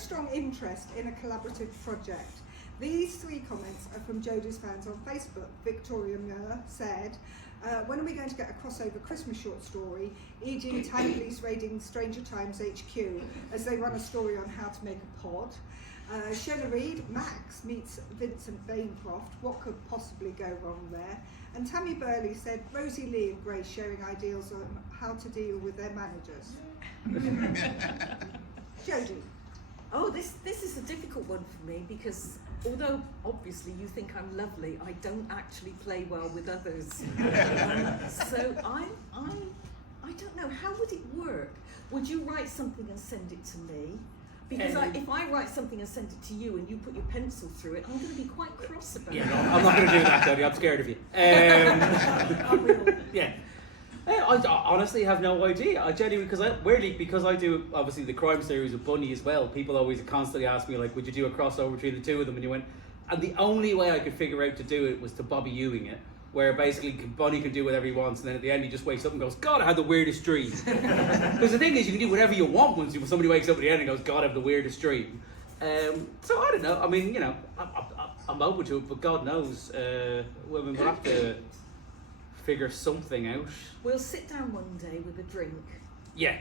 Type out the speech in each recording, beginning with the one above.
strong interest in a collaborative project. These 3 comments are from Jodi's fans on Facebook. Victoria Muir said, when are we going to get a crossover Christmas short story, e.g. Time Police raiding Stranger Times HQ as they run a story on how to make a pod? Shella Reid, Max meets Vincent Bancroft. What could possibly go wrong there? And Tammy Burley said, Rosie Lee and Grace sharing ideas on how to deal with their managers. Jodi. Oh, this is a difficult one for me because although obviously you think I'm lovely, I don't actually play well with others. So I don't know, how would it work? Would you write something and send it to me? Because if I write something and send it to you and you put your pencil through it, I'm going to be quite cross about it. Yeah, no, I'm not going to do that, Jodi. I'm scared of you. Yeah. I honestly have no idea. I genuinely, because I do obviously the crime series with Bunny as well. People always constantly ask me like, would you do a crossover between the 2 of them? And you went, and the only way I could figure out to do it was to Bobby Ewing it, where basically Bunny can do whatever he wants, and then at the end he just wakes up and goes, God, I had the weirdest dream. Because the thing is, you can do whatever you want once somebody wakes up at the end and goes, God, I have the weirdest dream. So I don't know. I mean, you know, I'm open to it, but God knows. We'll have to figure something out. We'll sit down one day with a drink. Yeah.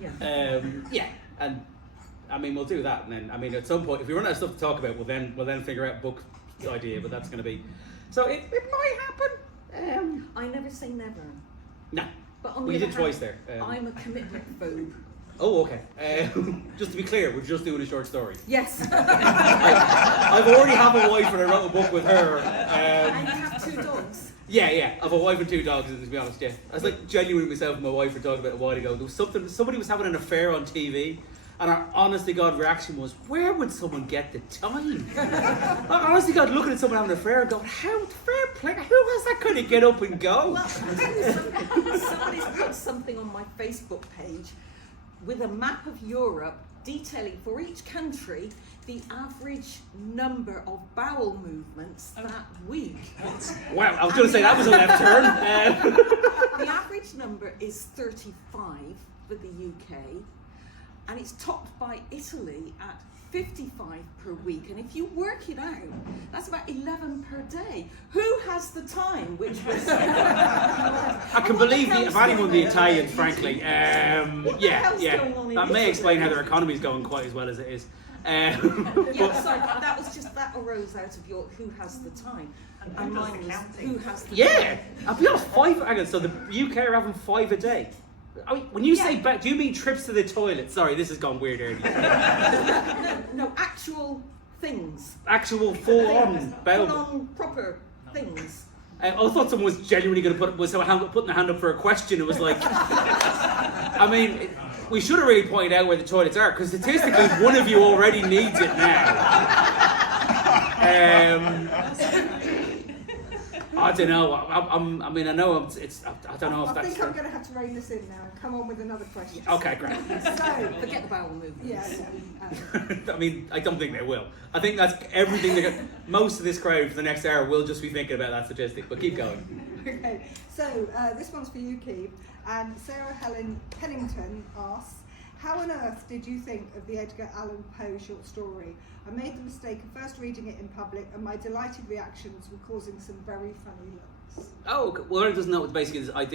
Yeah. Yeah. And I mean, we'll do that, and then I mean, at some point, if we run out of stuff to talk about, we'll then figure out a book idea. But that's going to be. So it might happen. I never say never. No. But on we the did other twice hand, there. I'm a commitment phobe. Oh, okay. Just to be clear, we're just doing a short story. Yes. I've already have a wife and I wrote a book with her. And you have 2 dogs. Yeah. I have a wife and 2 dogs, to be honest, yeah. I was like genuinely myself and my wife were talking about it a while ago. There was somebody was having an affair on TV, and our honest to God reaction was, where would someone get the time? Honestly God, looking at someone having an affair and going, how fair play, who has that kind of get up and go? Well, I'll tell you something. Somebody's put something on my Facebook page with a map of Europe detailing for each country the average number of bowel movements that week. Wow, I was going to say that was a left turn. The average number is 35 for the UK, and it's topped by Italy at 55 per week. And if you work it out, that's about 11 per day. Who has the time? Which was I can believe if anyone the Italians, frankly. Yeah. That may explain how their economy is going quite as well as it is. Yeah, so that arose out of your who has the time, and mine was who has the time. Yeah, I'll be honest, 5. Hang on, so the UK are having 5 a day. I mean, when you say do you mean trips to the toilet? Sorry, this has gone weird earlier. No, actual things. Actual full-on bowel. Full-on proper things. I thought someone was genuinely going to putting their hand up for a question. It was like, I mean, we should have really pointed out where the toilets are, because statistically one of you already needs it now. I don't know. I mean, I know it's. I don't know if that's. I think I'm going to have to rein this in now and come on with another question. Okay, great. So forget the bowel movements. Yeah. I mean, I don't think they will. I think that's everything. Most of this crowd for the next hour will just be thinking about that statistic. But keep going. Okay. So this one's for you, Keith. And Sarah Helen Pennington asks, how on earth did you think of the Edgar Allan Poe short story? I made the mistake of first reading it in public, and my delighted reactions were causing some very funny looks. Oh, well, it doesn't know what basically is. We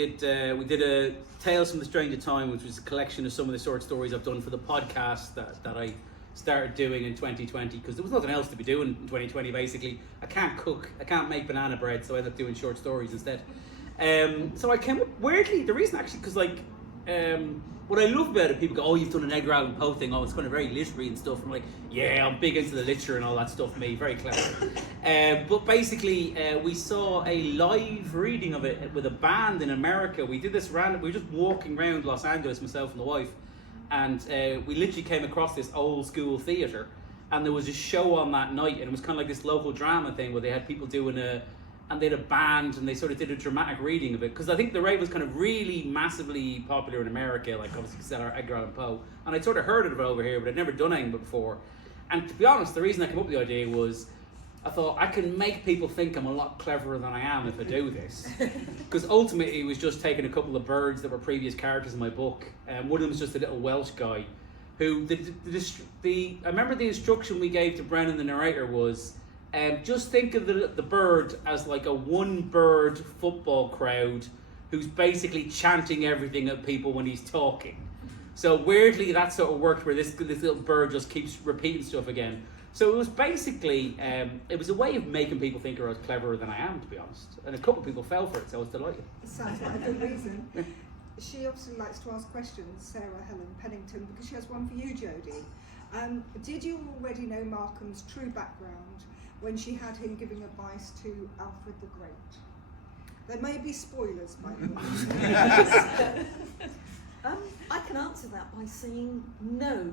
did a Tales from the Stranger Time, which was a collection of some of the short stories I've done for the podcast that I started doing in 2020, because there was nothing else to be doing in 2020, basically. I can't cook, I can't make banana bread, so I ended up doing short stories instead. So I came up, weirdly, the reason actually, because like, what I love about it, people go, oh, you've done an Edgar Allan Poe thing, oh, it's kind of very literary and stuff. I'm like, yeah, I'm big into the literature and all that stuff, me, very clever. But basically, we saw a live reading of it with a band in America. We did this we were just walking around Los Angeles, myself and the wife, and we literally came across this old school theatre, and there was a show on that night, and it was kind of like this local drama thing where they had people doing and they had a band, and they sort of did a dramatic reading of it, because I think the Raid was kind of really massively popular in America, like obviously Edgar Allan Poe, and I'd sort of heard of it over here, but I'd never done anything before. And to be honest, the reason I came up with the idea was, I thought I can make people think I'm a lot cleverer than I am if I do this. Because ultimately it was just taking a couple of birds that were previous characters in my book, and one of them was just a little Welsh guy who I remember the instruction we gave to Brennan, the narrator, was just think of the bird as like a one bird football crowd who's basically chanting everything at people when he's talking. So weirdly that sort of worked where this little bird just keeps repeating stuff again. So it was basically, it was a way of making people think I was cleverer than I am, to be honest. And a couple of people fell for it, so I was delighted. Sounds like a good reason. She obviously likes to ask questions, Sarah Helen Pennington, because she has one for you, Jodi. Did you already know Markham's true background when she had him giving advice to Alfred the Great? There may be spoilers, by the way. I can answer that by saying no.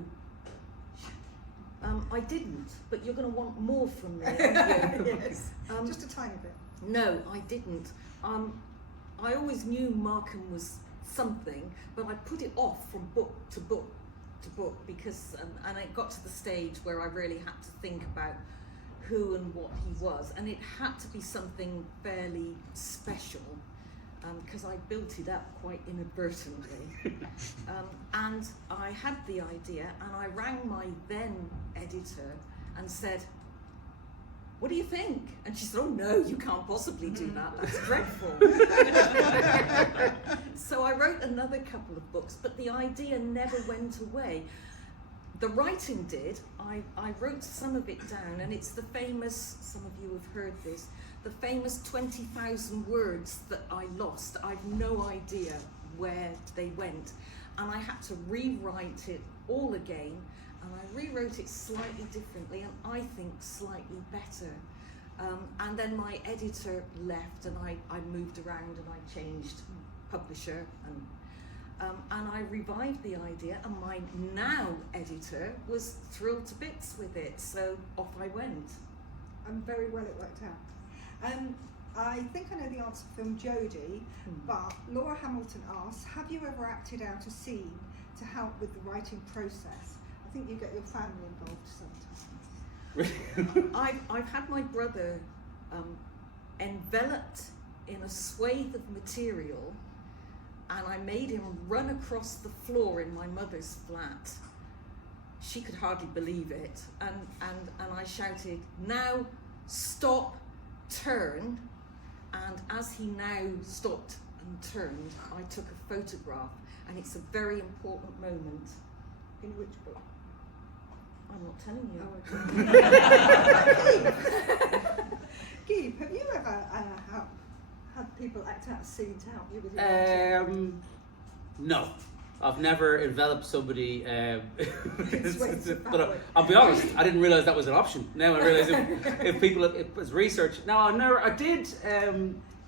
I didn't, but you're going to want more from me, aren't you? Yes, just a tiny bit. No, I didn't. I always knew Markham was something, but I put it off from book to book to book because, and it got to the stage where I really had to think about who and what he was, and it had to be something fairly special because I built it up quite inadvertently. And I had the idea, and I rang my then editor and said, "What do you think?" And she said, "Oh no, you can't possibly do that, that's dreadful." So I wrote another couple of books, but the idea never went away. The writing did. I wrote some of it down, and it's the famous, some of you have heard this, the famous 20,000 words that I lost. I've no idea where they went. And I had to rewrite it all again, and I rewrote it slightly differently, and I think slightly better. And then my editor left, and I moved around, and I changed publisher, and I revived the idea, and my now editor was thrilled to bits with it, so off I went. And very well it worked out. I think I know the answer from Jodi, but Laura Hamilton asks, have you ever acted out a scene to help with the writing process? I think you get your family involved sometimes. I've had my brother enveloped in a swathe of material, and I made him run across the floor in my mother's flat. She could hardly believe it, and I shouted, "Now stop, turn," and as he now stopped and turned, I took a photograph, and it's a very important moment. In which book? I'm not telling you. Geeb, have you ever had people act out a scene to help you with your writing? No. I've never enveloped somebody, but I'll be honest, I didn't realise that was an option. Now I realise if people, it was research. No, I did.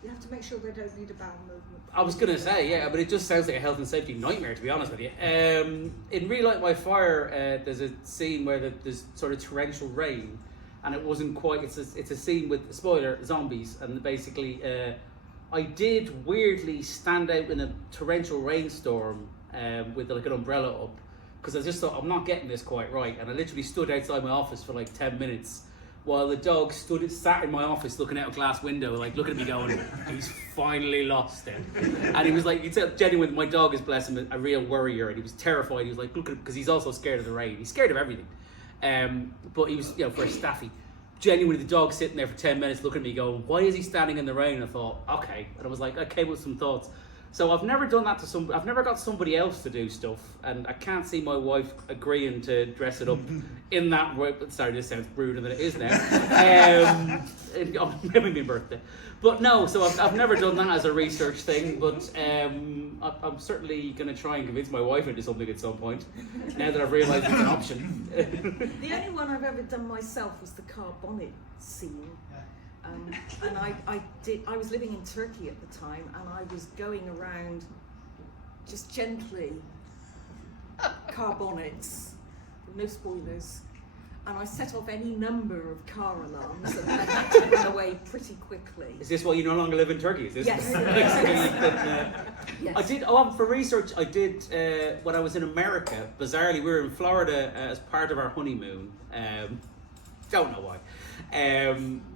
You have to make sure they don't need a bowel movement. I was going to say, yeah, but it just sounds like a health and safety nightmare, to be honest with you. In Relight My Fire, there's a scene where there's sort of torrential rain, and it wasn't quite, it's a scene with, spoiler, zombies, and basically I did weirdly stand out in a torrential rainstorm with like an umbrella up, because I just thought, I'm not getting this quite right, and I literally stood outside my office for like 10 minutes while the dog sat in my office looking out a glass window, like looking at me going, he's finally lost it. And he was like, it's genuine, my dog is, bless him, a real worrier, and he was terrified. He was like, look at him, because he's also scared of the rain. He's scared of everything. But he was, for a staffy, genuinely the dog sitting there for 10 minutes looking at me going, why is he standing in the rain? And I thought, okay. And I was like, I came with some thoughts. So I've never done that to somebody. I've never got somebody else to do stuff, and I can't see my wife agreeing to dress it up in that way. Sorry, this sounds ruder than it is now. Maybe my birthday, but no. So I've never done that as a research thing. But I'm certainly going to try and convince my wife into something at some point. Now that I've realised it's an option. The only one I've ever done myself was the car bonnet scene. And I was living in Turkey at the time, and I was going around just gently, car bonnets, no spoilers, and I set off any number of car alarms, and I had to run away pretty quickly. Is this why you no longer live in Turkey? Is this? Yes. Yes. I did, for research, I did, when I was in America, bizarrely, we were in Florida as part of our honeymoon. Don't know why.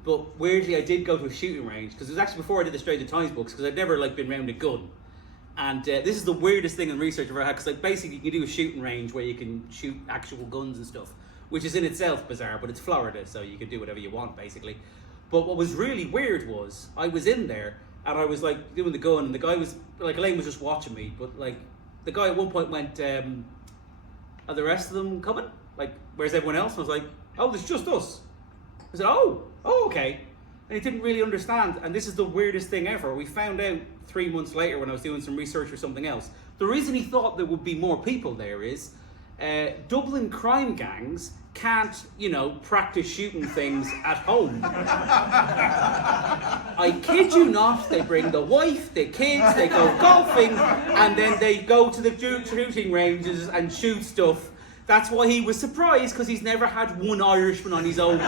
But weirdly, I did go to a shooting range, because it was actually before I did the Stranger Times books, because I'd never been around a gun. And this is the weirdest thing in research I've ever had, because like basically you can do a shooting range where you can shoot actual guns and stuff, which is in itself bizarre, but it's Florida, so you can do whatever you want basically. But what was really weird was I was in there and I was like doing the gun, and the guy was like, Elaine was just watching me, but like the guy at one point went, "Are the rest of them coming? Like, where's everyone else?" And I was like, "Oh, there's just us." I said, "Oh, okay." And he didn't really understand. And this is the weirdest thing ever. We found out 3 months later when I was doing some research for something else. The reason he thought there would be more people there is Dublin crime gangs can't, practice shooting things at home. I kid you not, they bring the wife, the kids, they go golfing, and then they go to the shooting ranges and shoot stuff. That's why he was surprised, because he's never had one Irishman on his own.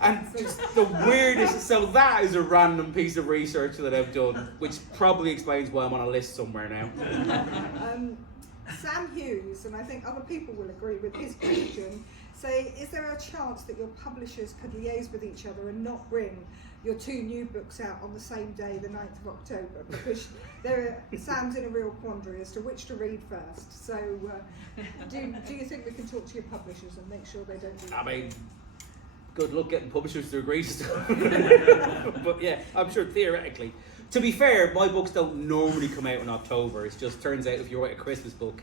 And just the weirdest, so that is a random piece of research that I've done, which probably explains why I'm on a list somewhere now. Sam Hughes, and I think other people will agree with his question, say, is there a chance that your publishers could liaise with each other and not bring your 2 new books out on the same day, the 9th of October? Because Sam's in a real quandary as to which to read first. So do you think we can talk to your publishers and make sure they don't do that? I mean, good luck getting publishers to agree to stuff. But yeah, I'm sure theoretically. To be fair, my books don't normally come out in October. It just turns out if you write a Christmas book,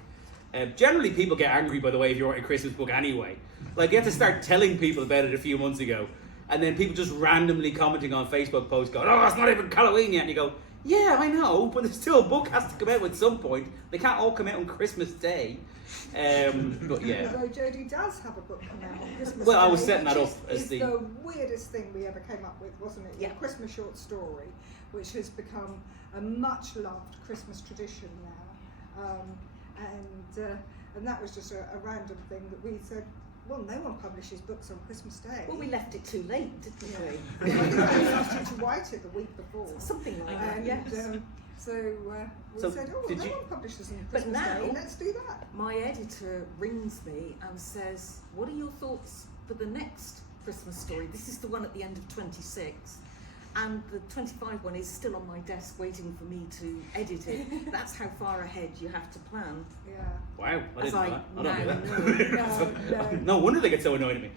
generally people get angry, by the way, if you write a Christmas book anyway. Like, you have to start telling people about it a few months ago, and then people just randomly commenting on Facebook posts going, "Oh, it's not even Halloween yet," and you go, "Yeah, I know, but there's still a book has to come out at some point. They can't all come out on Christmas Day." But yeah. Although Jodi does have a book come out on Christmas Well, Day, I was setting that which up as is the weirdest thing we ever came up with, wasn't it? Yeah. Your Christmas short story, which has become a much loved Christmas tradition now, and that was just a random thing that we said. Well, no one publishes books on Christmas Day. Well, we left it too late, didn't we? I think I asked you to write it the week before. Something like that, And, yes. So we So said, oh, did no you- one publishes on But Christmas now- Day, let's do that. My editor rings me and says, "What are your thoughts for the next Christmas story?" This is the one at the end of 26. And the 25 one is still on my desk waiting for me to edit it. That's how far ahead you have to plan. Yeah. Wow, I As didn't know I that. I don't now know that. No. No wonder they get so annoyed at me.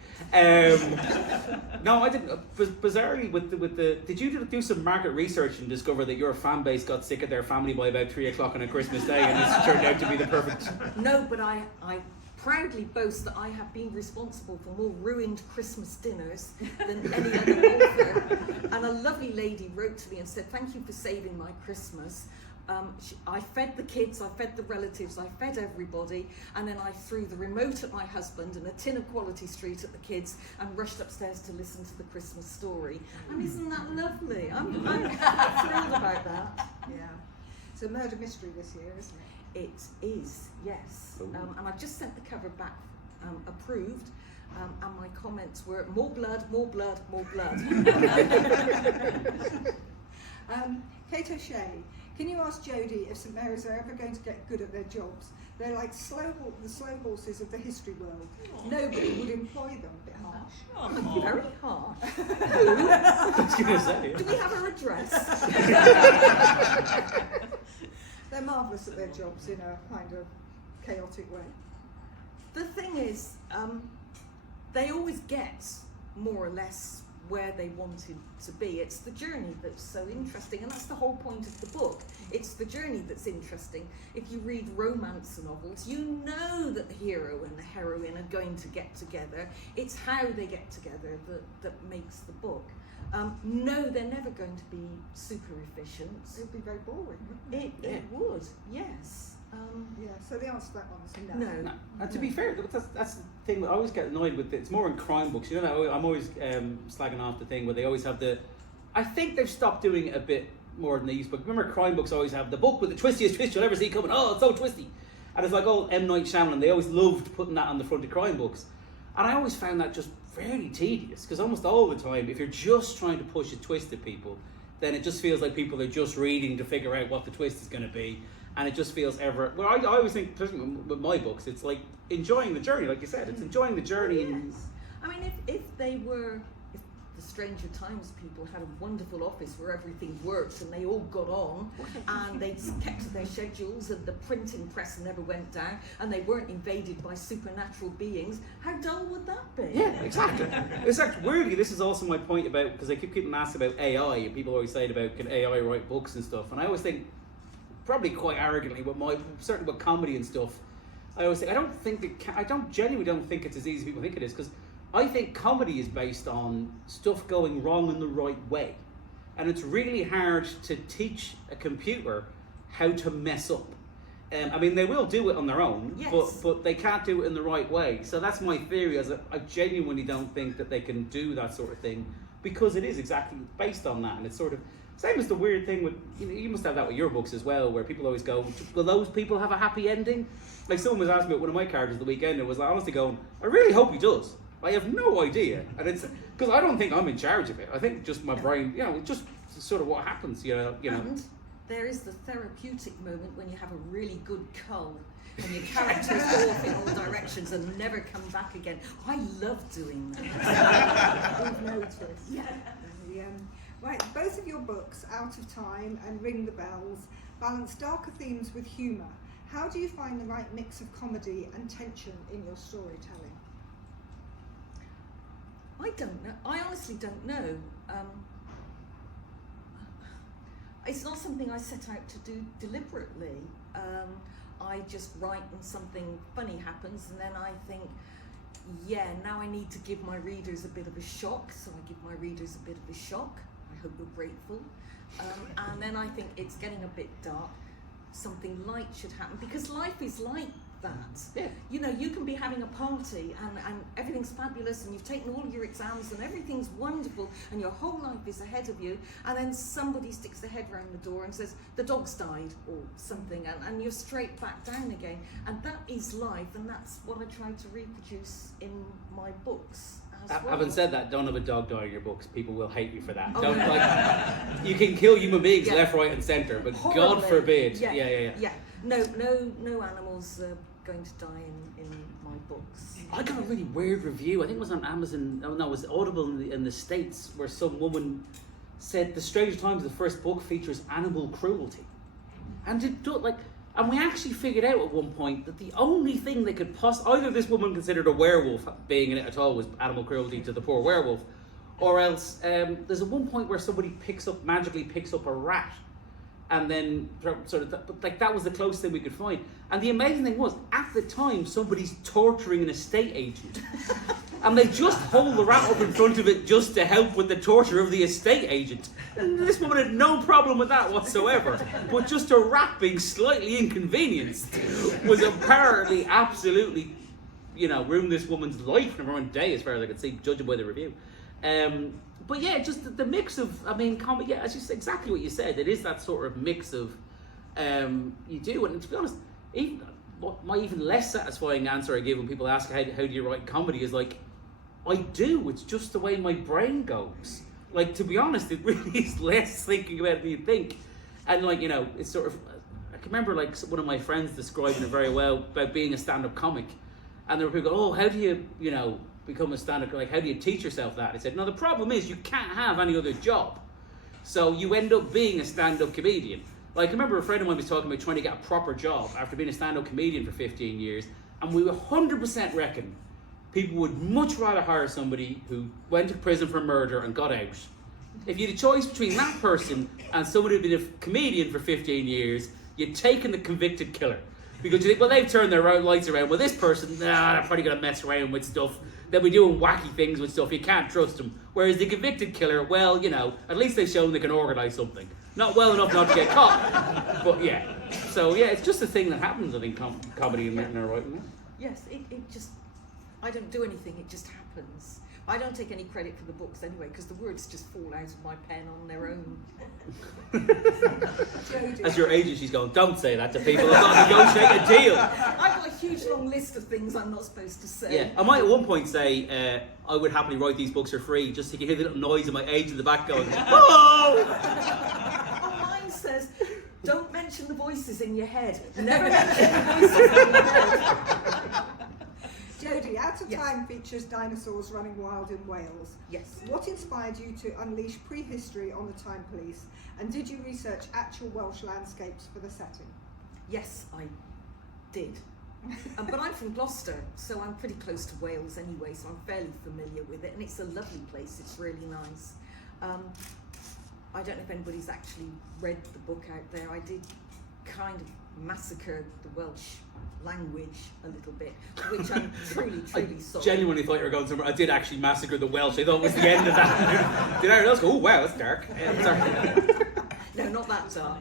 No, I didn't. Bizarrely, with the, did you do some market research and discover that your fan base got sick of their family by about 3 o'clock on a Christmas Day, and this turned out to be the perfect? No, but I proudly boast that I have been responsible for more ruined Christmas dinners than any other author. And a lovely lady wrote to me and said, "Thank you for saving my Christmas. I fed the kids, I fed the relatives, I fed everybody, and then I threw the remote at my husband and a tin of Quality Street at the kids and rushed upstairs to listen to the Christmas story." And isn't that lovely? I'm thrilled about that. Yeah. It's a murder mystery this year, isn't it? It is, yes. And I've just sent the cover back approved, and my comments were, "More blood, more blood, more blood." Kate O'Shea, can you ask Jodi if St Mary's are ever going to get good at their jobs? They're like the slow horses of the history world. Nobody would employ them. A bit harsh. Very harsh. I was going to say. Do we have her address? They're marvellous at their jobs in a kind of chaotic way. The thing is, they always get more or less where they wanted to be. It's the journey that's so interesting, and that's the whole point of the book. It's the journey that's interesting. If you read romance novels, you know that the hero and the heroine are going to get together. It's how they get together that makes the book. No, they're never going to be super efficient. It would be very boring, wouldn't it? It would, yes. Yeah, so the answer to that one is no. No. And to be fair, that's the thing that I always get annoyed with. It's more in crime books. You know, I'm always slagging off the thing where they always have the. I think they've stopped doing it a bit more than they used. But remember, crime books always have the book with the twistiest twist you'll ever see coming. Oh, it's so twisty. And it's like, oh, M. Night Shyamalan. They always loved putting that on the front of crime books. And I always found that just fairly tedious, because almost all the time, if you're just trying to push a twist at people, then it just feels like people are just reading to figure out what the twist is going to be, and it just feels well, I always think, especially with my books, it's like enjoying the journey, like you said, it's enjoying the journey. Yes. I mean, if the Stranger Times people had a wonderful office where everything worked and they all got on and they kept to their schedules and the printing press never went down and they weren't invaded by supernatural beings, how dull would that be? Yeah, exactly. Weirdly, this is also my point about, because I keep getting asked about AI and people always say about can AI write books and stuff, and I always think, probably quite arrogantly, but certainly with comedy and stuff, I always think I genuinely don't think it's as easy as people think it is, because I think comedy is based on stuff going wrong in the right way. And it's really hard to teach a computer how to mess up. I mean, they will do it on their own, yes, but they can't do it in the right way. So that's my theory, I genuinely don't think that they can do that sort of thing, because it is exactly based on that. And it's sort of, same as the weird thing with, you must have that with your books as well, where people always go, will those people have a happy ending? Like someone was asking me about one of my characters the weekend, and was honestly going, I really hope he does. I have no idea, and it's because I don't think I'm in charge of it. I think just my brain, just sort of what happens, And there is the therapeutic moment when you have a really good cull and your characters go off in all directions and never come back again. I love doing that. We've noticed. Yeah. Right, both of your books, Out of Time and Ring the Bells, balance darker themes with humour. How do you find the right mix of comedy and tension in your storytelling? I don't know. I honestly don't know. It's not something I set out to do deliberately. I just write and something funny happens, and then I think, now I need to give my readers a bit of a shock, so I give my readers a bit of a shock. I hope you're grateful. And then I think it's getting a bit dark. Something light should happen, because life is like that. Yeah. You can be having a party and everything's fabulous and you've taken all your exams and everything's wonderful and your whole life is ahead of you, and then somebody sticks their head round the door and says the dog's died or something, and you're straight back down again. And that is life, and that's what I try to reproduce in my books. Having said that, don't have a dog die in your books. People will hate you for that. Oh, Don't no. You can kill human beings left, right, and centre, but Horribly. God forbid. Yeah. No animals are going to die in my books. I got a really weird review. I think it was on Amazon. No, it was Audible in the States, where some woman said The Stranger Times, the first book, features animal cruelty, and and we actually figured out at one point that the only thing they could either this woman considered a werewolf being in it at all was animal cruelty to the poor werewolf, or else there's at one point where somebody magically picks up a rat, and then that was the closest thing we could find. And the amazing thing was, at the time, somebody's torturing an estate agent, and they just hold the rat up in front of it just to help with the torture of the estate agent. And this woman had no problem with that whatsoever, but just a rat being slightly inconvenienced was apparently absolutely, ruined this woman's life in one day, as far as I could see, judging by the review. But yeah, just the mix of, comedy, as you said, exactly what you said, it is that sort of mix of, you do, and to be honest, my even less satisfying answer I give when people ask how do you write comedy is like, I do, it's just the way my brain goes. Like, to be honest, it really is less thinking about it than you think. And it's sort of, I can remember one of my friends describing it very well about being a stand-up comic, and there were people going, how do you, become a stand-up, how do you teach yourself that? I said, no, the problem is you can't have any other job, so you end up being a stand-up comedian. I remember a friend of mine was talking about trying to get a proper job after being a stand-up comedian for 15 years, and we 100% reckon people would much rather hire somebody who went to prison for murder and got out. If you had a choice between that person and somebody who'd been a comedian for 15 years, you'd taken the convicted killer. Because you think, well, they've turned their lights around. Well, this person, they're probably going to mess around with stuff. They'll be doing wacky things with stuff. You can't trust them. Whereas the convicted killer, well, at least they've shown they can organise something. Not well enough not to get caught, but yeah. So yeah, it's just a thing that happens, I think, comedy and writing. Yes, it just, I don't do anything, it just happens. I don't take any credit for the books anyway, because the words just fall out of my pen on their own. As your agent, she's going, don't say that to people, I've got to negotiate a deal. I've got a huge long list of things I'm not supposed to say. Yeah, I might at one point say, I would happily write these books for free, just so you can hear the little noise of my agent in the back going, oh! Mine says, don't mention the voices in your head. Never mention the voices in your head. Jodi, Out of of Yes. Time features dinosaurs running wild in Wales. Yes. What inspired you to unleash prehistory on the Time Police? And did you research actual Welsh landscapes for the setting? Yes, I did. But I'm from Gloucester, so I'm pretty close to Wales anyway, so I'm fairly familiar with it, and it's a lovely place. It's really nice. I don't know if anybody's actually read the book out there. I did kind of massacre the Welsh language a little bit, which I'm truly sorry. Genuinely thought you were going somewhere. I did actually massacre the Welsh. I thought it was the end of that. Did I else go, oh wow, that's dark. Sorry. No, not that dark.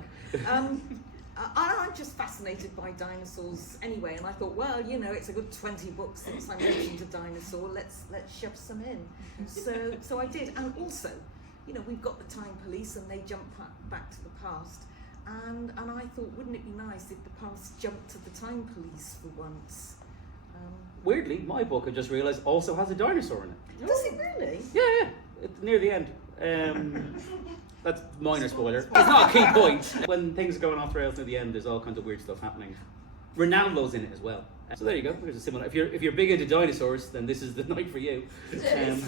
I'm just fascinated by dinosaurs anyway, and I thought, well, you know, it's a good 20 books since I mentioned a dinosaur. Let's shove some in. So I did, and also, you know, we've got the Time Police, and they jump back to the past, and I thought, wouldn't it be nice if the past jumped to the Time Police for once? Weirdly, my book, I just realised, also has a dinosaur in it. Does it really? Yeah. It's near the end. That's minor spoiler. It's not a key point. When things are going off the rails near the end, there's all kinds of weird stuff happening. Ronaldo's in it as well. So there you go. There's a similar. If you're big into dinosaurs, then this is the night for you. Yes.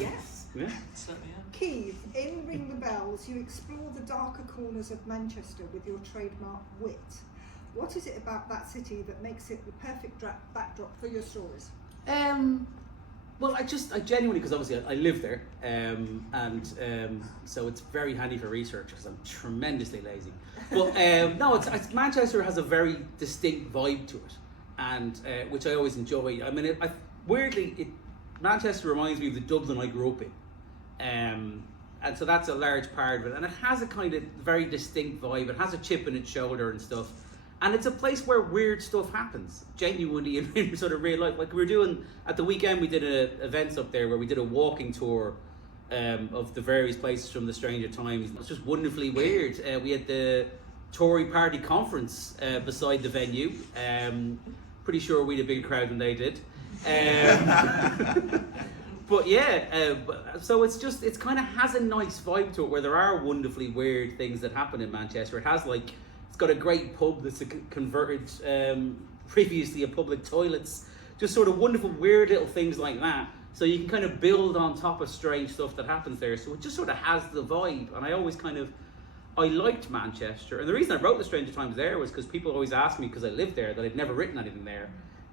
Yeah. Certainly am. Keith, in Ring the Bells, you explore the darker corners of Manchester with your trademark wit. What is it about that city that makes it the perfect backdrop for your stories? Well, I genuinely, because obviously I live there, so it's very handy for research because I'm tremendously lazy. But no, it's Manchester has a very distinct vibe to it, and which I always enjoy. I mean, Manchester reminds me of the Dublin I grew up in, and so that's a large part of it. And it has a kind of very distinct vibe. It has a chip in its shoulder and stuff. And it's a place where weird stuff happens, genuinely in sort of real life. Like we were doing, at the weekend we did events up there where we did a walking tour of the various places from the Stranger Times. It was just wonderfully weird. We had the Tory party conference beside the venue. Pretty sure we had a bigger crowd than they did. But yeah, so it's kind of has a nice vibe to it where there are wonderfully weird things that happen in Manchester. It has got a great pub that's converted previously a public toilets, just sort of wonderful weird little things like that, so you can kind of build on top of strange stuff that happens there. So it just sort of has the vibe, and I liked Manchester, and the reason I wrote the Stranger Times there was because people always asked me, because I lived there, that I'd never written anything there,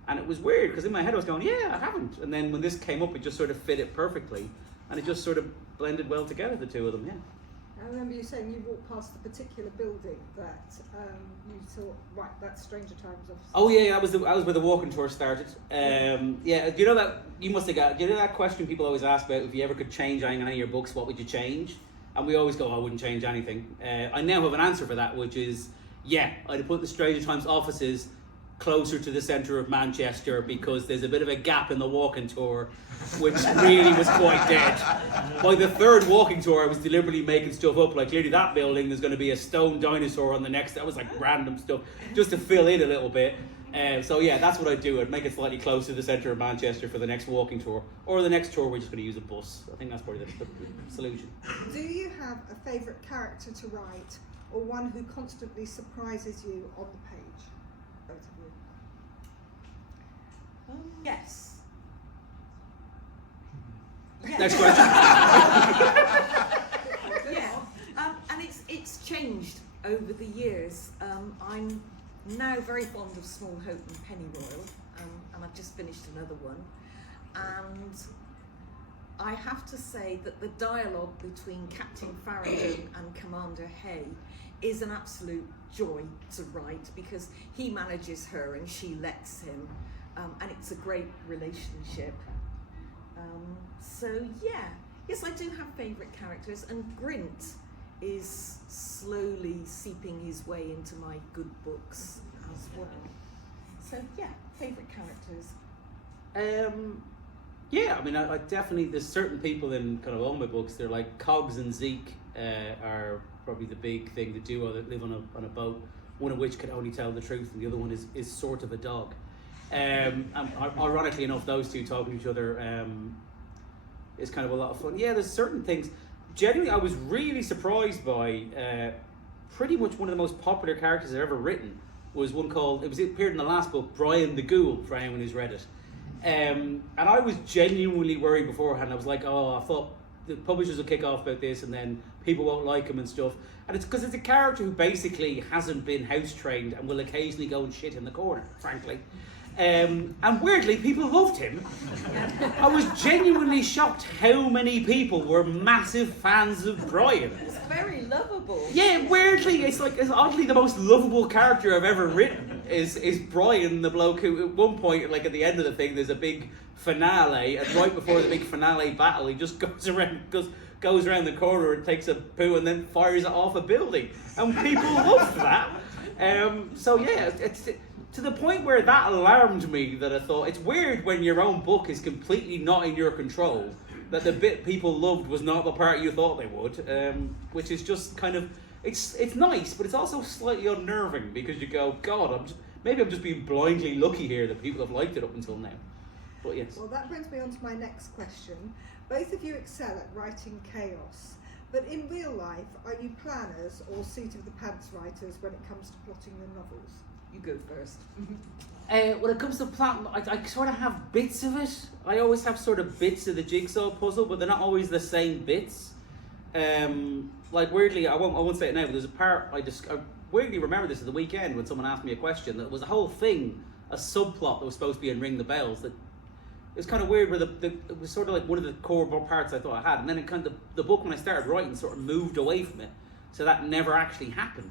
and it was weird because in my head I was going, yeah, I haven't, and then when this came up it just sort of fit it perfectly, and it just sort of blended well together, the two of them. Yeah. I remember you saying you walked past the particular building that you thought, right, that's Stranger Times office. Oh yeah, that was where the walking tour started. Yeah, you know that you must have got. You know that question people always ask about, if you ever could change anything in any of your books, what would you change? And we always go, I wouldn't change anything. I now have an answer for that, which is, yeah, I'd have put the Stranger Times offices closer to the centre of Manchester, because there's a bit of a gap in the walking tour, which really was quite dead. By the third walking tour, I was deliberately making stuff up, like clearly that building there's going to be a stone dinosaur on the next. That was like random stuff, just to fill in a little bit. So yeah, that's what I'd do. I'd make it slightly closer to the centre of Manchester for the next walking tour, or the next tour we're just going to use a bus. I think that's probably the solution. Do you have a favourite character to write, or one who constantly surprises you on the page? Both of you. Yes. Next question. Yeah, and it's changed over the years. I'm now very fond of Small Hope and Pennyroyal, and I've just finished another one. And I have to say that the dialogue between Captain Farrington and Commander Hay is an absolute joy to write, because he manages her and she lets him, and it's a great relationship. So yeah, yes, I do have favourite characters, and Grint is slowly seeping his way into my good books as well. So yeah, favourite characters. Yeah, I mean, I definitely, there's certain people in kind of all my books, they're like Cogs and Zeke are probably the big thing, the duo that live on a boat, one of which can only tell the truth and the other one is sort of a dog. And ironically enough, those two talking to each other is kind of a lot of fun. Yeah, there's certain things. Genuinely, I was really surprised by pretty much one of the most popular characters I've ever written was one called, it appeared in the last book, Brian the Ghoul, for anyone who's read it. And I was genuinely worried beforehand. I was like, oh, I thought the publishers will kick off about this and then people won't like him and stuff. And it's because it's a character who basically hasn't been house trained and will occasionally go and shit in the corner, frankly. And weirdly, people loved him. I was genuinely shocked how many people were massive fans of Brian. It's very lovable. Yeah, weirdly, it's oddly the most lovable character I've ever written is Brian, the bloke who at one point, like at the end of the thing, there's a big finale, and right before the big finale battle, he just goes around the corner and takes a poo and then fires it off a building, and people loved that. So yeah, it's to the point where that alarmed me that I thought it's weird when your own book is completely not in your control, that the bit people loved was not the part you thought they would, which is just kind of, it's nice, but it's also slightly unnerving because you go, God, maybe I'm just being blindly lucky here that people have liked it up until now. But yes. Well, that brings me on to my next question. Both of you excel at writing chaos, but in real life, are you planners or seat-of-the-pants writers when it comes to plotting your novels? You go first. When it comes to plot, I sort of have bits of it. I always have sort of bits of the jigsaw puzzle, but they're not always the same bits. Like weirdly, I won't say it now, but there's a part I weirdly remember this at the weekend when someone asked me a question. That was a whole thing, a subplot that was supposed to be in Ring the Bells. That it was kind of weird, where it was sort of like one of the core parts I thought I had, and then it kind of the book when I started writing sort of moved away from it, so that never actually happened.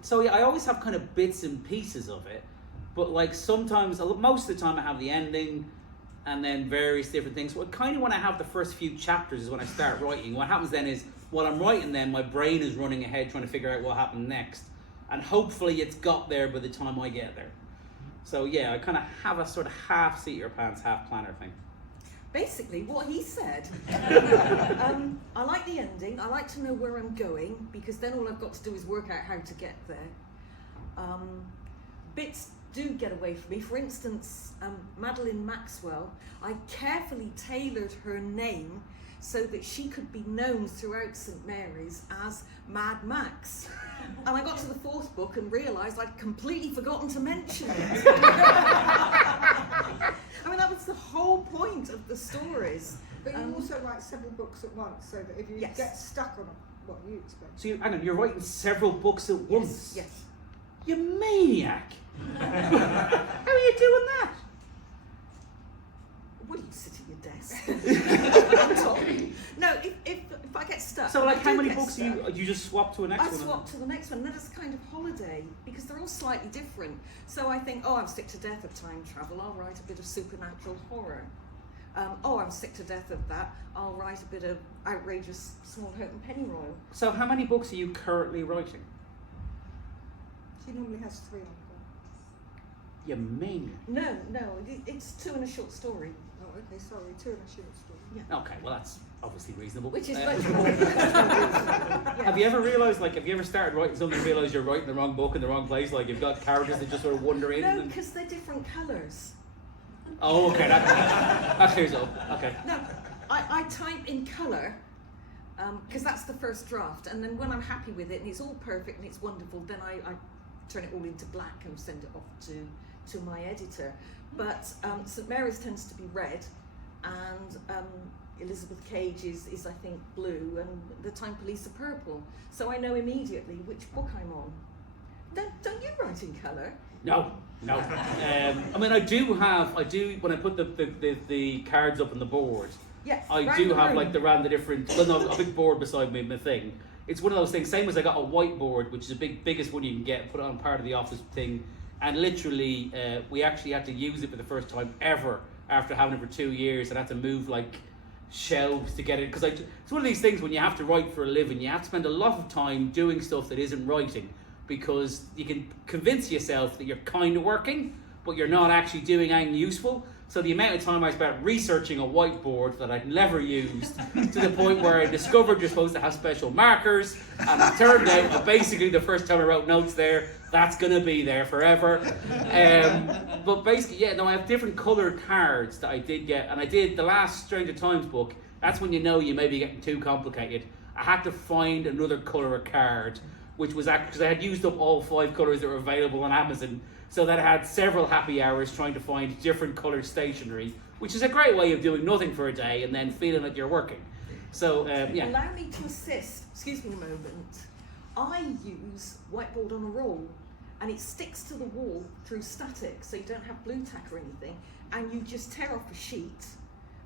So yeah, I always have kind of bits and pieces of it, but like sometimes, most of the time I have the ending and then various different things. So kind of when I have the first few chapters is when I start writing. What happens then is, while I'm writing then, my brain is running ahead trying to figure out what happened next, and hopefully it's got there by the time I get there. So yeah, I kind of have a sort of half seat your pants, half planner thing. Basically, what he said. I like the ending. I like to know where I'm going, because then all I've got to do is work out how to get there. Bits do get away from me. For instance, Madeleine Maxwell, I carefully tailored her name so that she could be known throughout St Mary's as Mad Max. And I got to the fourth book and realised I'd completely forgotten to mention it. I mean, that was the whole point of the stories. But you also write several books at once, so that if you Yes. get stuck on what you expect. So you're writing several books at once? Yes. You maniac! How are you doing that? Will you sit at your desk? No, if I get stuck. So like I how do many get books stuck. you just swap to a next I one? swap to the next one, and then it's kind of holiday, because they're all slightly different. So I think, I'm sick to death of time travel, I'll write a bit of supernatural horror. I'm sick to death of that, I'll write a bit of outrageous small hurt and pennyroyal. So how many books are you currently writing? She normally has 3 on the You maniac. No, it's 2 and a short story. Oh, okay, sorry, 2 and a short story. Okay, well that's obviously reasonable. Which is Uh, much more. Have you ever realised, like, have you ever started writing something and realised you're writing the wrong book in the wrong place? Like you've got characters that just sort of wander in? No, and... because they're different colours. Oh, okay, that clears it up. Okay. No, I type in colour, because that's the first draft, and then when I'm happy with it and it's all perfect and it's wonderful, then I turn it all into black and send it off to my editor. But St Mary's tends to be red, and Elizabeth Cage is I think blue, and the Time Police are purple. So I know immediately which book I'm on. Don't you write in colour? No. I mean, I do when I put the cards up on the board. Yes. I do have like the different. Well, no, a big board beside me, my thing. It's one of those things. Same as I got a whiteboard, which is the biggest one you can get. Put it on part of the office thing, and literally, we actually had to use it for the first time ever after having it for 2 years, and had to move like shelves to get it, because it's one of these things when you have to write for a living, you have to spend a lot of time doing stuff that isn't writing, because you can convince yourself that you're kind of working, but you're not actually doing anything useful. So the amount of time I spent researching a whiteboard that I'd never used, to the point where I discovered you're supposed to have special markers, and it turned out basically the first time I wrote notes there, that's going to be there forever. But basically, I have different coloured cards that I did get, and I did the last Stranger Times book. That's when you know you may be getting too complicated. I had to find another colour of card, which was actually, because I had used up all 5 colours that were available on Amazon. so that I had several happy hours trying to find different coloured stationery, which is a great way of doing nothing for a day and then feeling like you're working. So, yeah. Allow me to assist. Excuse me a moment. I use whiteboard on a roll, and it sticks to the wall through static, so you don't have blue tack or anything, and you just tear off a sheet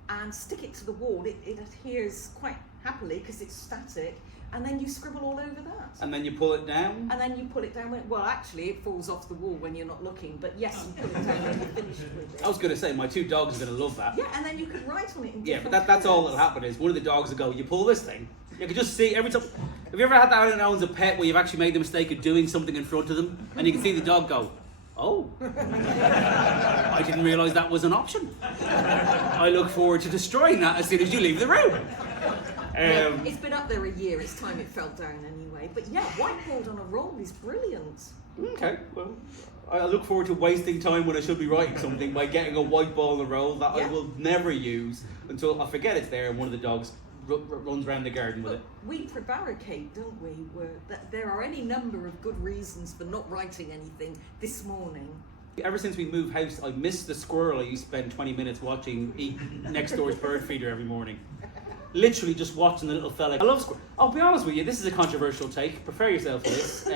and stick it to the wall. It adheres quite happily because it's static, and then you scribble all over that. And then you pull it down? And then you pull it down well, actually, it falls off the wall when you're not looking, but yes, you pull it down when you're finished with it. I was going to say, my 2 dogs are going to love that. Yeah, and then you can write on it in Yeah, different but that's all colours. that'll happen is one of the dogs will go, you pull this thing. You can just see every time. Have you ever had that anyone owns a pet where you've actually made the mistake of doing something in front of them and you can see the dog go, oh, I didn't realise that was an option. I look forward to destroying that as soon as you leave the room. Well, it's been up there a year, it's time it fell down anyway. But yeah, whiteboard on a roll is brilliant. Okay, well, I look forward to wasting time when I should be writing something by getting a white ball on a roll that I will never use until I forget it's there and one of the dogs runs around the garden with it. We prevaricate, don't we? That there are any number of good reasons for not writing anything this morning. Ever since we moved house, I miss the squirrel I used to spend 20 minutes watching eat next door's bird feeder every morning. Literally just watching the little fella. I love squirrels. I'll be honest with you, this is a controversial take. Prepare yourself for this.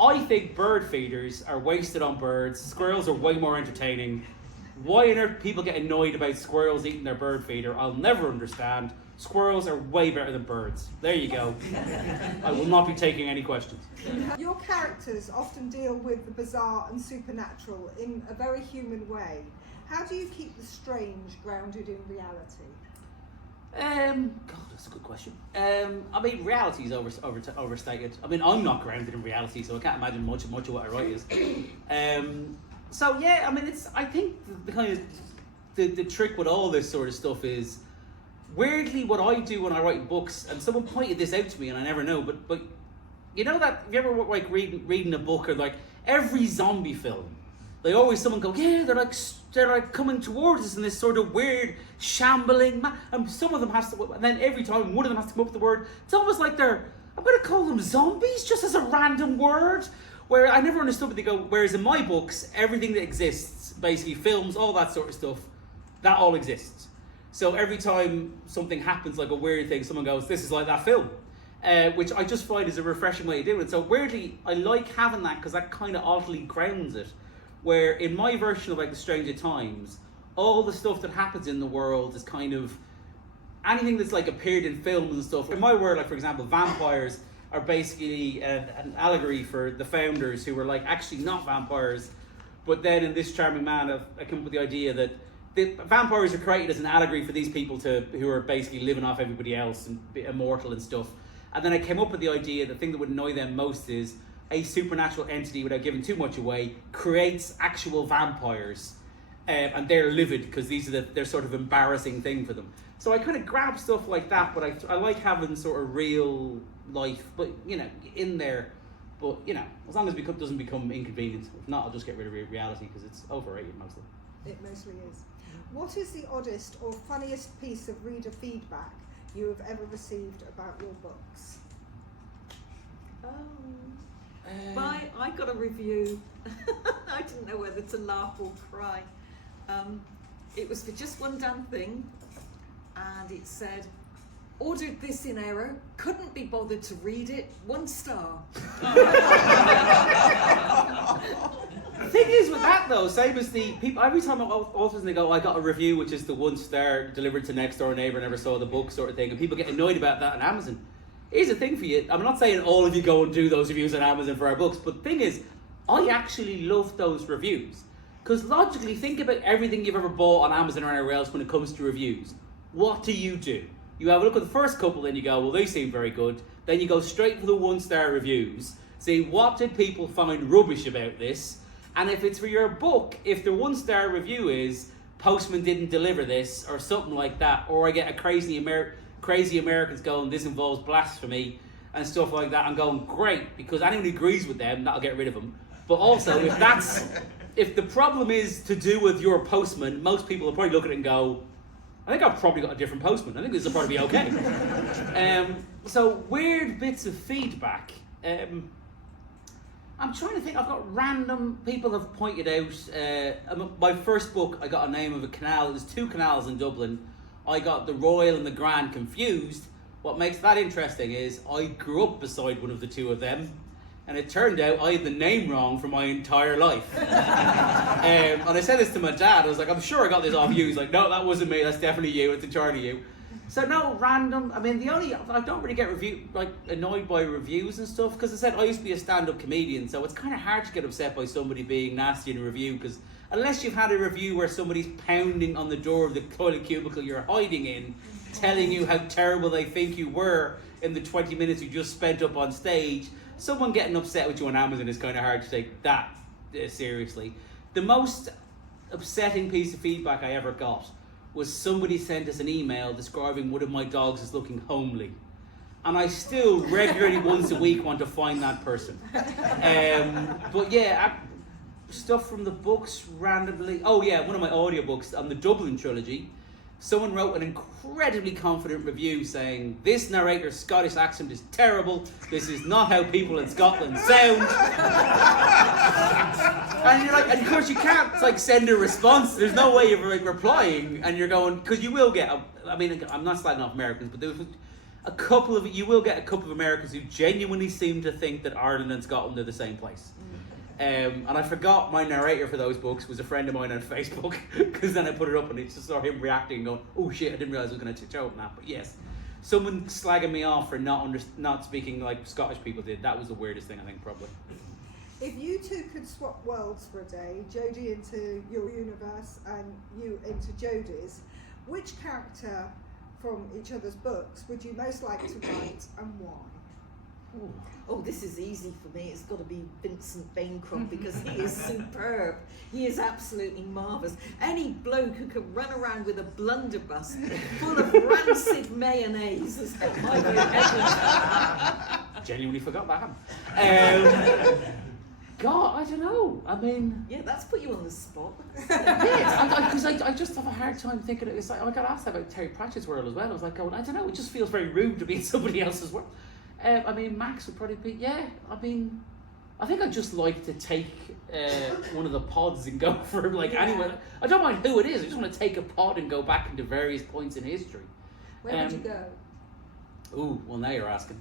I think bird feeders are wasted on birds. Squirrels are way more entertaining. Why on earth people get annoyed about squirrels eating their bird feeder, I'll never understand. Squirrels are way better than birds. There you go. I will not be taking any questions. Your characters often deal with the bizarre and supernatural in a very human way. How do you keep the strange grounded in reality? God, that's a good question. I mean, reality is overstated. I mean, I'm not grounded in reality, so I can't imagine much of what I write is. So yeah, I mean, I think the kind of the trick with all this sort of stuff is, weirdly, what I do when I write books, and someone pointed this out to me, and I never know, but you know that, have you ever like reading a book, or like every zombie film, they always someone go, yeah, they're like coming towards us in this sort of weird shambling, and some of them has to, and then every time one of them has to come up with the word, it's almost like I'm going to call them zombies just as a random word, where I never understood what they go, whereas in my books, everything that exists, basically films, all that sort of stuff, that all exists. So every time something happens, like a weird thing, someone goes, this is like that film. Which I just find is a refreshing way of doing it. So weirdly, I like having that because that kind of oddly grounds it. Where in my version of like The Stranger Times, all the stuff that happens in the world is kind of anything that's like appeared in films and stuff. In my world, like for example, vampires are basically an allegory for the founders who were like actually not vampires. But then in This Charming Man, I come up with the idea that the vampires are created as an allegory for these people who are basically living off everybody else and be immortal and stuff. And then I came up with the idea, the thing that would annoy them most is a supernatural entity, without giving too much away, creates actual vampires. And they're livid because they're sort of embarrassing thing for them. So I kind of grab stuff like that, but I like having sort of real life, but in there. But as long as it doesn't become inconvenient. If not, I'll just get rid of reality because it's overrated mostly. It mostly is. What is the oddest or funniest piece of reader feedback you have ever received about your books? I got a review. I didn't know whether to laugh or cry. It was for just one damn thing, and it said, ordered this in error, couldn't be bothered to read it, 1 star. The thing is with that though, same as the people, every time authors they go, I got a review which is the 1 star delivered to next door neighbour, never saw the book sort of thing, and people get annoyed about that on Amazon. Here's the thing for you, I'm not saying all of you go and do those reviews on Amazon for our books, but the thing is, I actually love those reviews. Because logically, think about everything you've ever bought on Amazon or anywhere else when it comes to reviews. What do? You have a look at the first couple, then you go, well, they seem very good. Then you go straight for the 1 star reviews, see what did people find rubbish about this, and if it's for your book, if the 1 star review is, postman didn't deliver this, or something like that, or I get a crazy Americans going, this involves blasphemy, and stuff like that, I'm going, great, because anyone who agrees with them, that'll get rid of them. But also, if the problem is to do with your postman, most people will probably look at it and go, I think I've probably got a different postman. I think this will probably be okay. So weird bits of feedback. I'm trying to think. I've got random people have pointed out. My first book, I got a name of a canal. There's 2 canals in Dublin. I got the Royal and the Grand confused. What makes that interesting is I grew up beside one of the 2 of them, and it turned out I had the name wrong for my entire life. And I said this to my dad. I was like, I'm sure I got this off you. He's like, no, that wasn't me. That's definitely you. It's entirely you. So no, random. I mean, I don't really get annoyed by reviews and stuff, because I said I used to be a stand-up comedian, so it's kind of hard to get upset by somebody being nasty in a review, because unless you've had a review where somebody's pounding on the door of the toilet cubicle you're hiding in, telling you how terrible they think you were in the 20 minutes you just spent up on stage, someone getting upset with you on Amazon is kind of hard to take that seriously. The most upsetting piece of feedback I ever got was somebody sent us an email describing one of my dogs as looking homely. And I still regularly once a week want to find that person. But yeah, stuff from the books randomly. Oh yeah, one of my audiobooks on the Dublin trilogy, someone wrote an incredibly confident review saying, this narrator's Scottish accent is terrible, this is not how people in Scotland sound. And you're like, and of course you can't send a response, there's no way of replying, and you're going, because you will get, I mean, I'm not slagging off Americans, but there was you will get a couple of Americans who genuinely seem to think that Ireland and Scotland are the same place. And I forgot my narrator for those books was a friend of mine on Facebook, because then I put it up and I just saw him reacting and going, oh shit, I didn't realise I was going to show that. But yes, someone slagging me off for not speaking like Scottish people did, that was the weirdest thing I think probably. If you 2 could swap worlds for a day, Jodi into your universe and you into Jodi's, which character from each other's books would you most like to write and why? Oh, this is easy for me. It's got to be Vincent Bancroft, because he is superb. He is absolutely marvellous. Any bloke who can run around with a blunderbuss full of rancid mayonnaise has got my vote every time. Genuinely forgot that. God, I don't know. I mean, yeah, that's put you on the spot. Yeah, because I just have a hard time thinking. It's like I got asked about Terry Pratchett's world as well. I was like, going, I don't know. It just feels very rude to be in somebody else's world. I mean, Max would probably be. Yeah, I mean, I think I'd just like to take one of the pods and go for anywhere. I don't mind who it is. I just want to take a pod and go back into various points in history. Where would you go? Ooh, well now you're asking.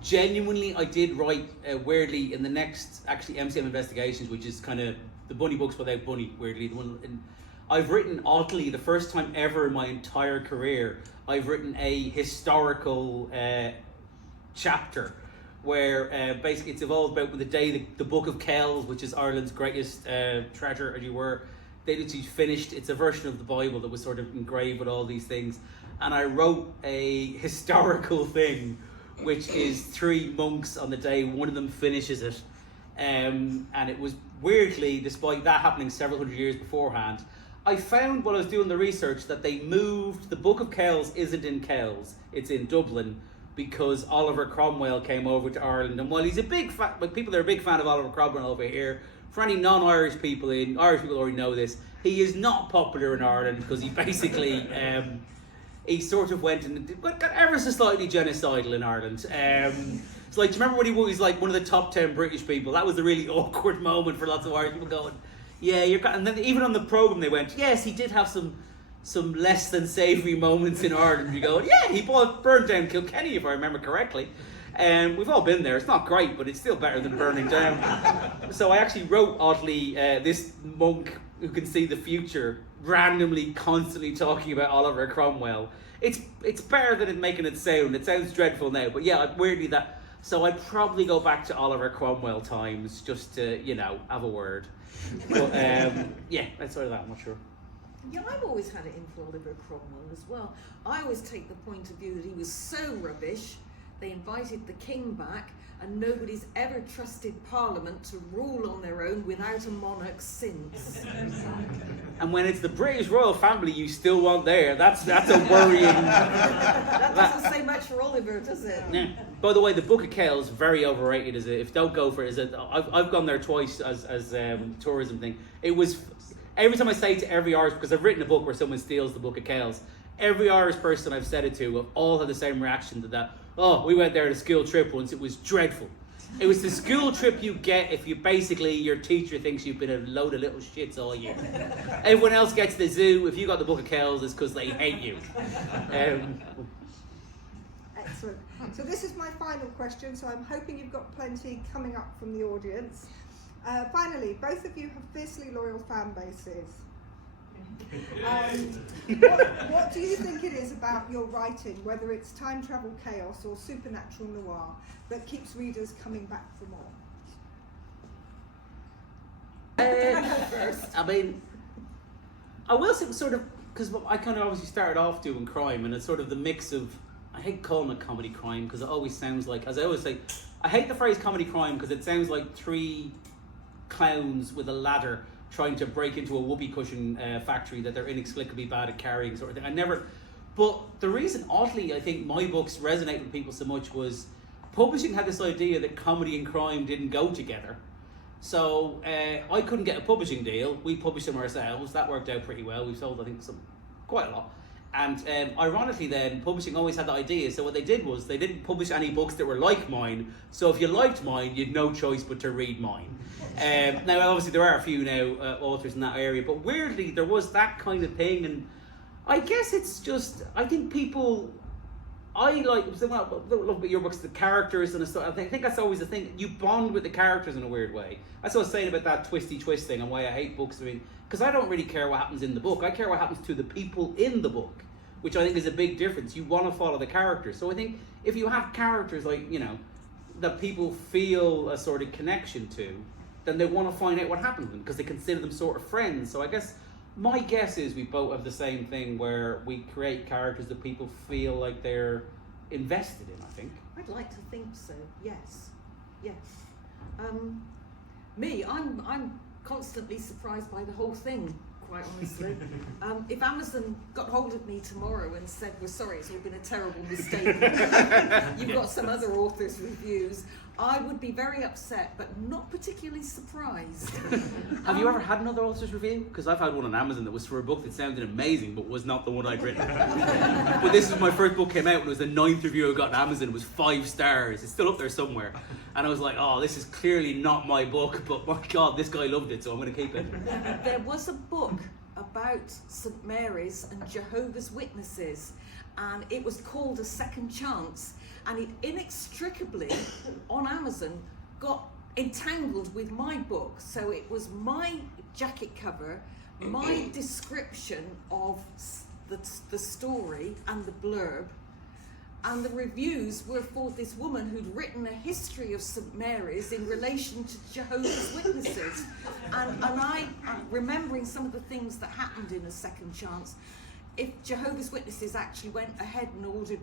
Genuinely, I did write weirdly in the next MCM Investigations, which is kind of the Bunny books without Bunny. Weirdly, the one I've written oddly the first time ever in my entire career. I've written a historical chapter where basically it's evolved about the day the Book of Kells, which is Ireland's greatest treasure, as you were, they literally finished. It's a version of the Bible that was sort of engraved with all these things, and I wrote a historical thing, which is 3 monks on the day one of them finishes it, and it was weirdly, despite that happening several hundred years beforehand, I found while I was doing the research that they moved, the Book of Kells isn't in Kells, it's in Dublin, because Oliver Cromwell came over to Ireland, and while he's a big fan, people are a big fan of Oliver Cromwell over here, for any non-Irish people Irish people already know this, he is not popular in Ireland because he basically he sort of went and got ever so slightly genocidal in Ireland. It's like, do you remember when he was like one of the top 10 British people? That was a really awkward moment for lots of Irish people going, yeah, and then even on the programme they went, yes, he did have some less than savoury moments in Ireland. You go, yeah, he burned down Kilkenny if I remember correctly. We've all been there. It's not great, but it's still better than burning down. So I actually wrote, oddly, this monk who can see the future randomly constantly talking about Oliver Cromwell. It's better than it making it sound. It sounds dreadful now, but yeah, weirdly that. So I'd probably go back to Oliver Cromwell times just to, have a word. But yeah, outside of that, I'm not sure. Yeah, I've always had it in for Oliver Cromwell as well. I always take the point of view that he was so rubbish, they invited the king back, and nobody's ever trusted Parliament to rule on their own without a monarch since. And when it's the British royal family you still want there, that's a worrying... that doesn't say much for Oliver, does it? Yeah. By the way, the Book of Kells very overrated. Don't go for it. I've gone there twice as tourism thing. It was every time I say to every Irish, because I've written a book where someone steals the Book of Kells, every Irish person I've said it to have all had the same reaction to that. Oh, we went there on a school trip once, it was dreadful. It was the school trip you get if you basically, your teacher thinks you've been a load of little shits all year. Everyone else gets the zoo. If you got the Book of Kells, it's because they hate you. Excellent. So this is my final question, so I'm hoping you've got plenty coming up from the audience. Finally, both of you have fiercely loyal fan bases. What do you think it is about your writing, whether it's time travel chaos or supernatural noir, that keeps readers coming back for more? I mean, I will say sort of, because I kind of obviously started off doing crime, and it's sort of the mix of, I hate calling it comedy crime because it always sounds like, as I always say, I hate the phrase comedy crime because it sounds like three clowns with a ladder trying to break into a whoopee cushion factory that they're inexplicably bad at carrying, sort of thing. But the reason, oddly, I think my books resonate with people so much was publishing had this idea that comedy and crime didn't go together. So I couldn't get a publishing deal. We published them ourselves. That worked out pretty well. We sold, I think, quite a lot. And ironically then, publishing always had the idea. So what they did was they didn't publish any books that were like mine. So if you liked mine, you'd no choice but to read mine. Now, obviously, there are a few now authors in that area. But weirdly, there was that kind of thing. And I guess it's just, I think people... I love about your books, the characters and stuff. I think that's always the thing. You bond with the characters in a weird way. That's what I was saying about that twisty twist thing and why I hate books. I mean, because I don't really care what happens in the book. I care what happens to the people in the book, which I think is a big difference. You want to follow the characters. So I think if you have characters like, you know, that people feel a sort of connection to, then they want to find out what happened to them because they consider them sort of friends. So I guess my guess is we both have the same thing where we create characters that people feel like they're invested in, I think. I'd like to think so, yes. I'm constantly surprised by the whole thing, quite honestly. If Amazon got hold of me tomorrow and said, we're sorry, it's all been a terrible mistake, you've got some other authors' reviews, I would be very upset, but not particularly surprised. Have you ever had another author's review? Because I've had one on Amazon that was for a book that sounded amazing, but was not the one I'd written. But this is my first book came out, and it was the 9th review I got on Amazon. It was 5 stars. It's still up there somewhere. And I was like, oh, this is clearly not my book, but my God, this guy loved it, so I'm going to keep it. There was a book about St. Mary's and Jehovah's Witnesses, and it was called A Second Chance. And it inextricably, on Amazon, got entangled with my book. So it was my jacket cover, my description of the story and the blurb, and the reviews were for this woman who'd written a history of St. Mary's in relation to Jehovah's Witnesses. And I'm remembering some of the things that happened in A Second Chance. If Jehovah's Witnesses actually went ahead and ordered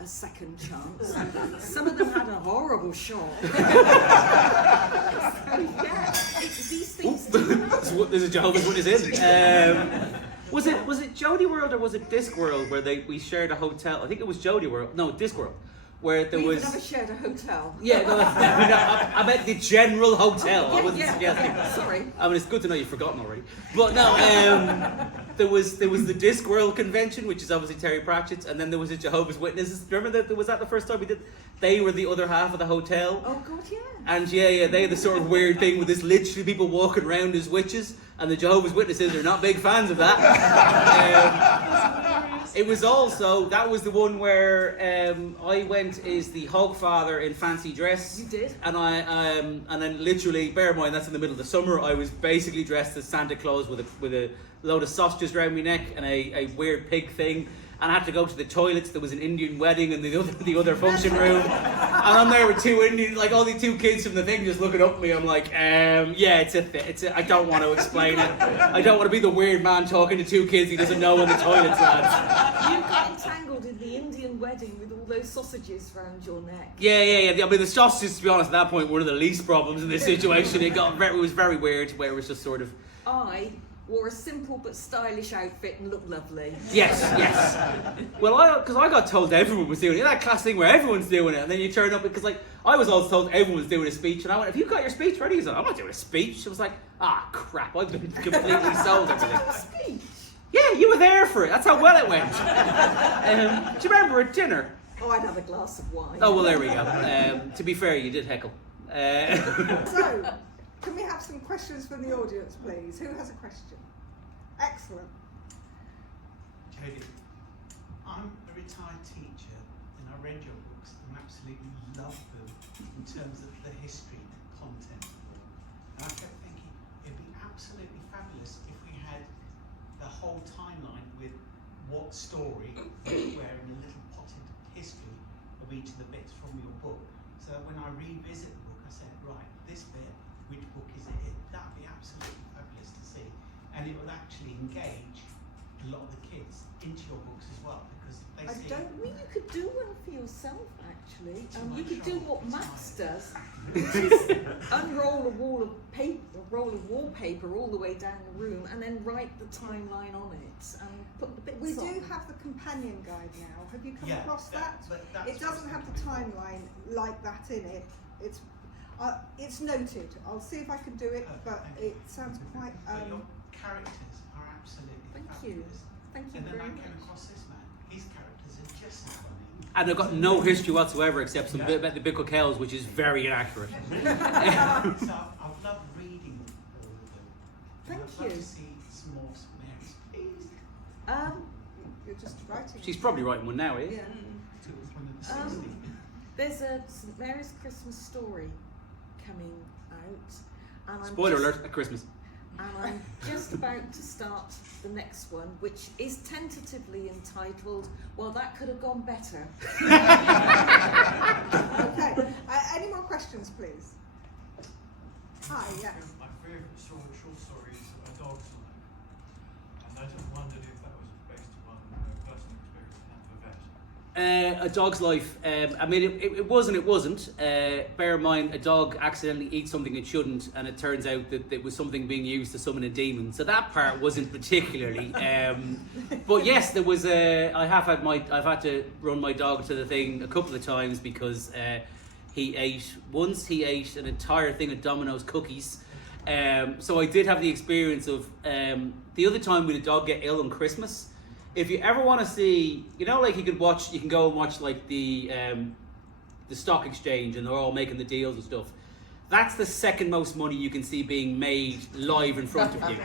A Second Chance, some of them had a horrible shot. These things. There's a Jehovah's Witness in. Was it Jodi World or was it Discworld where we shared a hotel? I think it was Jodi World. No, Discworld. Where there was. We've never shared a hotel. Yeah, no, I meant the general hotel. I wasn't suggesting. Sorry. I mean, it's good to know you've forgotten already. But no, there was the Discworld convention, which is obviously Terry Pratchett's, and then there was a Jehovah's Witnesses. Remember that? Was that the first time we did? They were the other half of the hotel. Oh God, yeah. And yeah, they had the sort of weird thing with this literally people walking around as witches, and the Jehovah's Witnesses are not big fans of that. It was also, that was the one where I went as the Hogfather in fancy dress. You did? And and then literally, bear in mind that's in the middle of the summer, I was basically dressed as Santa Claus with a load of sausages around my neck and a weird pig thing. And I had to go to the toilets. There was an Indian wedding in the other function room, and I'm there with two Indian, like all the two kids from the thing, just looking up at me. I'm like, yeah, it's a. I don't want to explain it. I don't want to be the weird man talking to two kids he doesn't know in the toilets, lads. You got entangled in the Indian wedding with all those sausages around your neck. Yeah. I mean, the sausages, to be honest, at that point were one of the least problems in this situation. It was very weird, where it was just sort of. I wore a simple but stylish outfit and looked lovely. Yes. Well, because I got told everyone was doing it. That class thing where everyone's doing it, and then you turn up, because like I was also told everyone was doing a speech, and I went, "Have you got your speech ready?" He's like, "I'm not doing a speech." I was like, "Ah, crap! I've been completely sold everything." Speech? Yeah, you were there for it. That's how well it went. Do you remember at dinner? Oh, I'd have a glass of wine. Oh well, there we go. To be fair, you did heckle. So, can we have some questions from the audience, please? Who has a question? Excellent. Jodi, I'm a retired teacher and I read your books and absolutely loved them in terms of the history, the content of them. And I kept thinking it'd be absolutely fabulous if we had the whole timeline with what story, where in a little potted history of each of the bits from your book. So that when I revisit the book, I said, right, this bit, which book is it in? That'd be absolutely fabulous to see. And it would actually engage a lot of the kids into your books as well, because they see. Well, you could do one for yourself, actually. You Too could much do on what the Max side. does, which is unroll a roll of wallpaper all the way down the room, and then write the timeline on it and put the bits We on. do have the companion guide now. Have you come Yeah, across that? but that's It doesn't have the timeline like that in it. It's noted. I'll see if I can do it, Perfect, but thank you. it sounds quite. But your characters are absolutely Thank you. fabulous. Thank you And then very I much. came across this man. His characters are just as funny. And they've got no history whatsoever except some bit about the biblical cows, which is very inaccurate. So I've loved reading all of them. Thank I'd love you. to see some more Marys, please. You're just writing. She's probably writing one now, eh? Yeah. To one of the 60. There's a St Mary's Christmas story coming out, and Spoiler alert, at Christmas. And I'm just about to start the next one, which is tentatively entitled, well, that could have gone better. Okay. Any more questions, please? Hi. Yeah. My favourite short stories are Dog's Life, and I just wondered if that was based on personal experience at the vet. A Dog's Life. I mean, it was and it wasn't. Bear in mind, a dog accidentally eats something it shouldn't, and it turns out that it was something being used to summon a demon. So that part wasn't particularly. But yes, there was. I've had to run my dog to the thing a couple of times because he ate an entire thing of Domino's cookies. So I did have the experience of the other time we had a dog get ill on Christmas. If you ever want to see, like you can go and watch like the stock exchange and they're all making the deals and stuff. That's the second most money you can see being made live in front of you.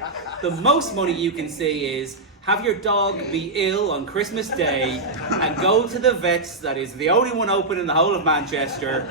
The most money you can see is have your dog be ill on Christmas Day and go to the vets that is the only one open in the whole of Manchester,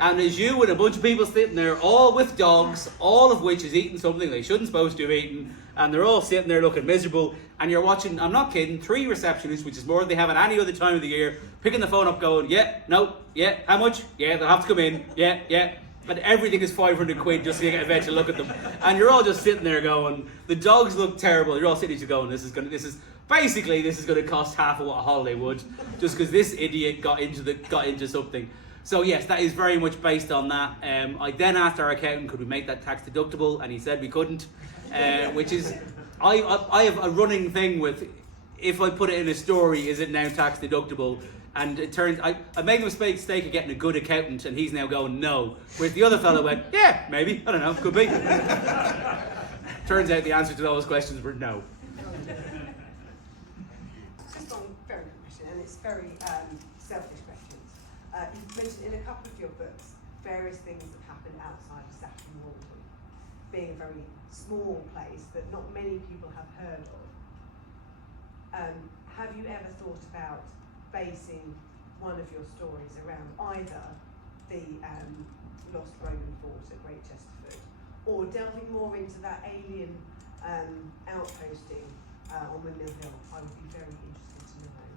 and there's you and a bunch of people sitting there all with dogs, all of which is eating something they shouldn't supposed to have eaten, and they're all sitting there looking miserable, and you're watching, I'm not kidding, 3 receptionists, which is more than they have at any other time of the year, picking the phone up going, yeah, no, yeah, how much? Yeah, they'll have to come in, yeah. And everything is 500 quid just to get a vet to look at them. And you're all just sitting there going, the dogs look terrible. You're all sitting there going, this is going to cost half of what a holiday would, just because this idiot got into something. So yes, that is very much based on that. I then asked our accountant, could we make that tax deductible? And he said we couldn't, which is, I have a running thing with, if I put it in a story, is it now tax deductible? And it turns, I made the mistake of getting a good accountant, and he's now going no. Whereas the other fellow went, yeah, maybe, I don't know, could be. Turns out the answer to those questions were no. Just one very quick question, and it's very selfish questions. You've mentioned in a couple of your books various things that happened outside of Saturn Walton, being a very small place that not many people have heard of. Have you ever thought about basing one of your stories around either the lost Roman fort at Great Chesterford, or delving more into that alien outposting on Windmill Hill? I would be very interested to know.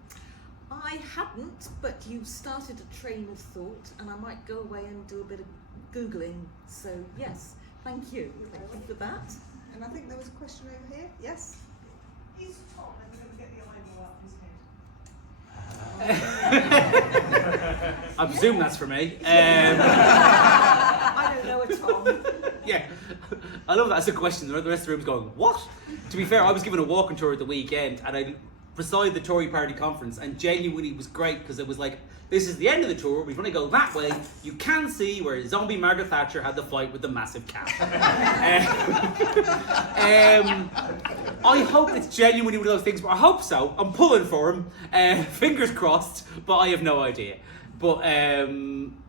I hadn't, but you started a train of thought, and I might go away and do a bit of Googling. So yes, thank you. Thank you for that. And I think there was a question over here. Yes. Is Tom ever going to get the eyeball up his head? I presume that's for me. I don't know a Tom. Yeah, I love that as a question. The rest of the room's going, what? To be fair, I was given a walking tour at the weekend, and I beside the Tory Party conference, and genuinely it was great because it was like, this is the end of the tour. We're going to go that way. You can see where zombie Margaret Thatcher had the fight with the massive cat. I hope it's genuinely one of those things, but I hope so. I'm pulling for him. Fingers crossed, but I have no idea. But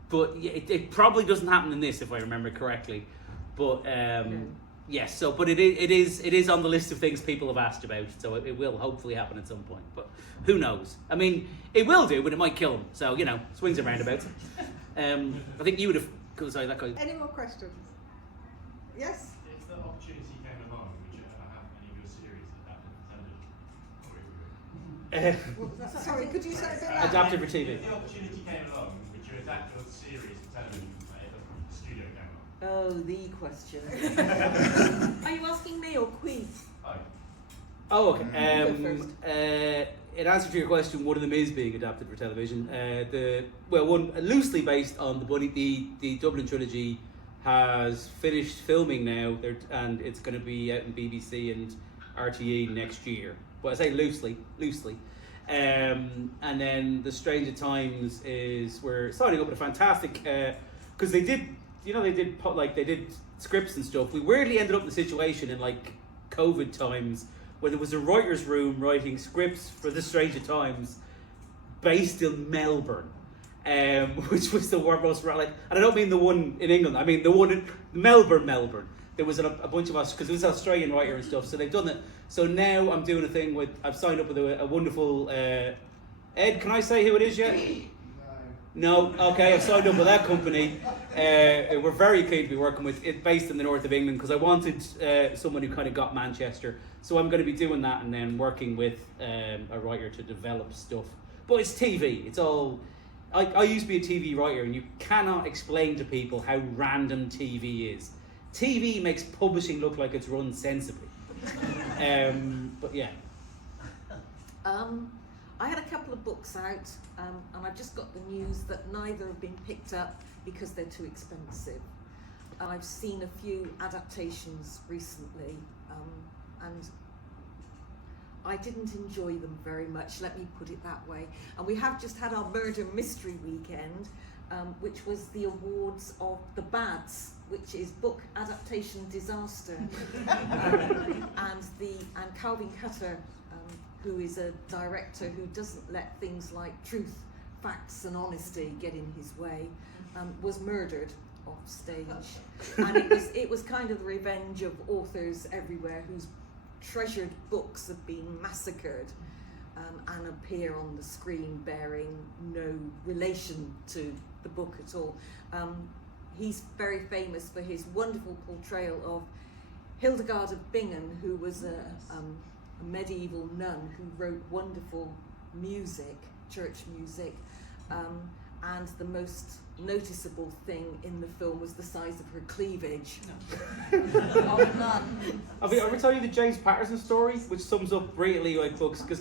but yeah, it probably doesn't happen in this, if I remember correctly. But yes, so but it is on the list of things people have asked about, so it will hopefully happen at some point. But who knows? I mean, it will do, but it might kill them. So swings and roundabouts. I think you would have. Sorry, that guy. Any more questions? Yes. If the opportunity came along, would you ever have any of your series adapted for television? What was that? Sorry, could you say a bit louder? Adapted for TV. If the opportunity came along, would you adapt your series for television if the studio came along? Oh, the question. Are you asking me or Queen? Oh, Oh, okay. Go first. In answer to your question, one of them is being adapted for television. One loosely based on the Dublin trilogy has finished filming now, and it's going to be out in BBC and RTE next year. But I say loosely. And then The Stranger Times we're signing up with a fantastic because they did scripts and stuff. We weirdly ended up in a situation in COVID times where there was a writer's room writing scripts for The Stranger Times based in Melbourne, which was the most and I don't mean the one in England. I mean the one in Melbourne. There was a bunch of us because it was an Australian writer and stuff. So they've done it. So now I'm doing a thing I've signed up with a wonderful Ed. Can I say who it is yet? No. Okay, I've signed up with that company. We're very keen to be working with it, based in the north of England, because I wanted someone who kind of got Manchester. So I'm going to be doing that and then working with a writer to develop stuff. But it's TV. It's all. I used to be a TV writer, and you cannot explain to people how random TV is. TV makes publishing look like it's run sensibly. But yeah. I had a couple of books out, and I've just got the news that neither have been picked up because they're too expensive. I've seen a few adaptations recently, and I didn't enjoy them very much, let me put it that way. And we have just had our murder mystery weekend, which was the awards of the BADS, which is Book Adaptation Disaster, and Calvin Cutter, who is a director who doesn't let things like truth, facts and honesty get in his way, was murdered off stage. And it was kind of the revenge of authors everywhere whose treasured books have been massacred and appear on the screen bearing no relation to the book at all. He's very famous for his wonderful portrayal of Hildegard of Bingen, who was a medieval nun who wrote wonderful music, church music, and the most noticeable thing in the film was the size of her cleavage. Have I ever told you the James Patterson story, which sums up brilliantly like books? Because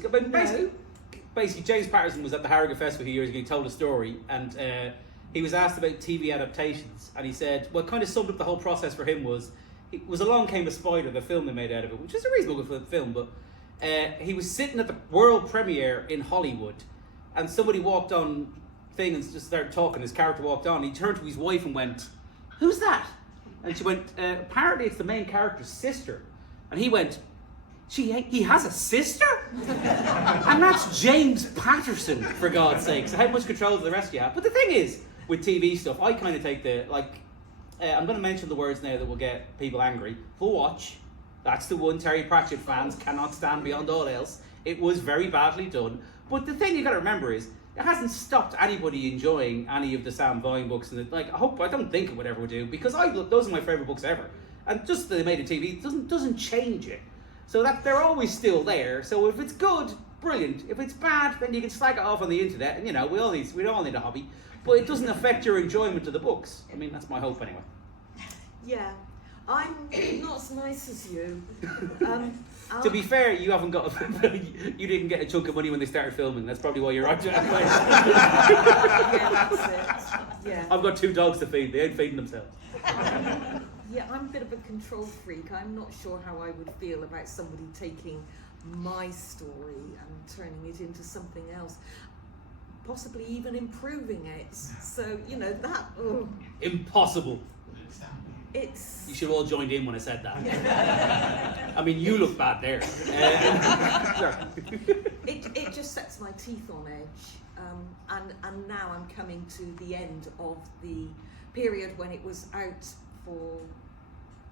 basically James Patterson was at the Harrogate Festival a few years ago. He told a story, and he was asked about TV adaptations, and he said what kind of summed up the whole process for him was Along Came a Spider, the film they made out of it, which is a reasonable good film, but he was sitting at the world premiere in Hollywood, and somebody walked on thing and just started talking. His character walked on. He turned to his wife and went, "Who's that?" And she went, "Apparently it's the main character's sister." And he went, "He has a sister?" And that's James Patterson, for God's sake. So how much control do the rest of you have? But the thing is, with TV stuff, I kind of take I'm going to mention the words now that will get people angry. For Watch, that's the one Terry Pratchett fans cannot stand beyond all else. It was very badly done. But the thing you got to remember is, it hasn't stopped anybody enjoying any of the Sam Vine books, and I don't think it would ever do, because those are my favourite books ever. And just that they made a TV doesn't change it. So that they're always still there. So if it's good, brilliant. If it's bad, then you can slag it off on the internet, and we all need a hobby. But it doesn't affect your enjoyment of the books. I mean, that's my hope anyway. Yeah, I'm not as nice as you. To be fair, you haven't got you didn't get a chunk of money when they started filming. That's probably why you're on. Yeah, that's it. Yeah. I've got 2 dogs to feed. They ain't feeding themselves. Yeah, I'm a bit of a control freak. I'm not sure how I would feel about somebody taking my story and turning it into something else. Possibly even improving it. So, that... Oh. Impossible. It's... You should have all joined in when I said that. I mean, you look bad there. It just sets my teeth on edge, and now I'm coming to the end of the period when it was out for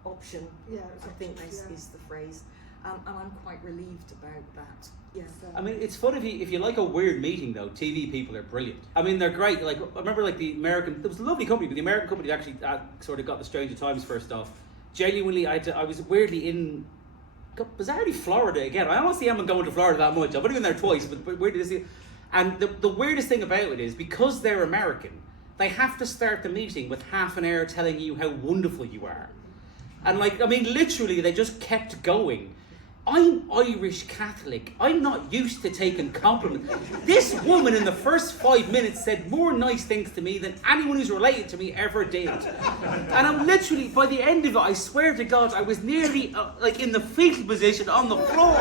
option. Yeah, I think is the phrase, and I'm quite relieved about that. Yeah. I mean, it's fun if you like a weird meeting though. TV people are brilliant. I mean, they're great. Like I remember, like the American. There was a lovely company, but the American company actually sort of got the Stranger Times first off. Genuinely, I was weirdly in bizarrely Florida again. I honestly haven't gone to Florida that much. I've only been there twice, but where did I see? And the weirdest thing about it is because they're American, they have to start the meeting with half an hour telling you how wonderful you are. And like, I mean, literally, they just kept going. I'm Irish Catholic. I'm not used to taking compliments. This woman in the first 5 minutes said more nice things to me than anyone who's related to me ever did. And I'm literally, by the end of it, I swear to God, I was nearly like in the fetal position on the floor,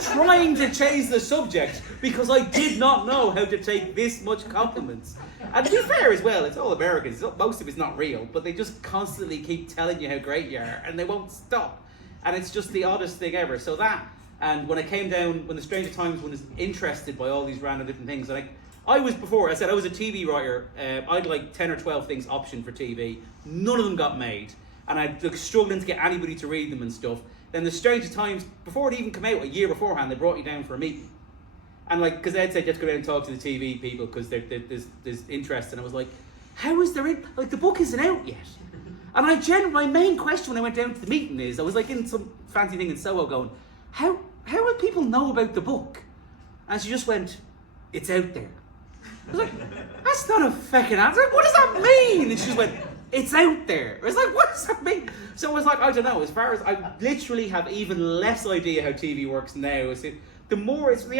trying to change the subject because I did not know how to take this much compliments. And to be fair as well, it's all Americans. Most of it's not real, but they just constantly keep telling you how great you are, and they won't stop. And it's just the oddest thing ever. So that, and when I came down, when the Stranger Times one was interested by all these random different things, like I was before, I said I was a TV writer. I'd like 10 or 12 things optioned for TV. None of them got made, and I'd like struggling to get anybody to read them and stuff. Then the Stranger Times, before it even came out, a year beforehand, they brought you down for a meeting. And like, because they'd said just go down and talk to the TV people because there's interest, and I was like, how is there like the book isn't out yet? And my main question when I went down to the meeting is, I was like in some fancy thing in Soho going, how will people know about the book? And she just went, it's out there. I was like, that's not a fucking answer. What does that mean? And she just went, it's out there. I was like, what does that mean? So I was like, I don't know. As far as I literally have even less idea how TV works now. It's the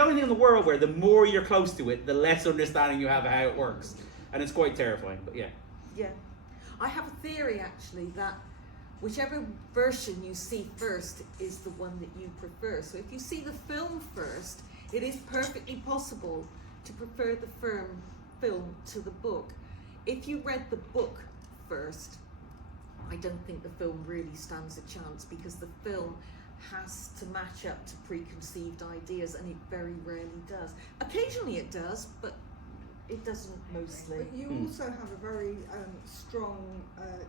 only thing in the world where the more you're close to it, the less understanding you have of how it works. And it's quite terrifying, but yeah. Yeah. I have a theory actually that whichever version you see first is the one that you prefer. So if you see the film first, it is perfectly possible to prefer the film to the book. If you read the book first, I don't think the film really stands a chance because the film has to match up to preconceived ideas, and it very rarely does. Occasionally it does, but it doesn't mostly. But you also have a very strong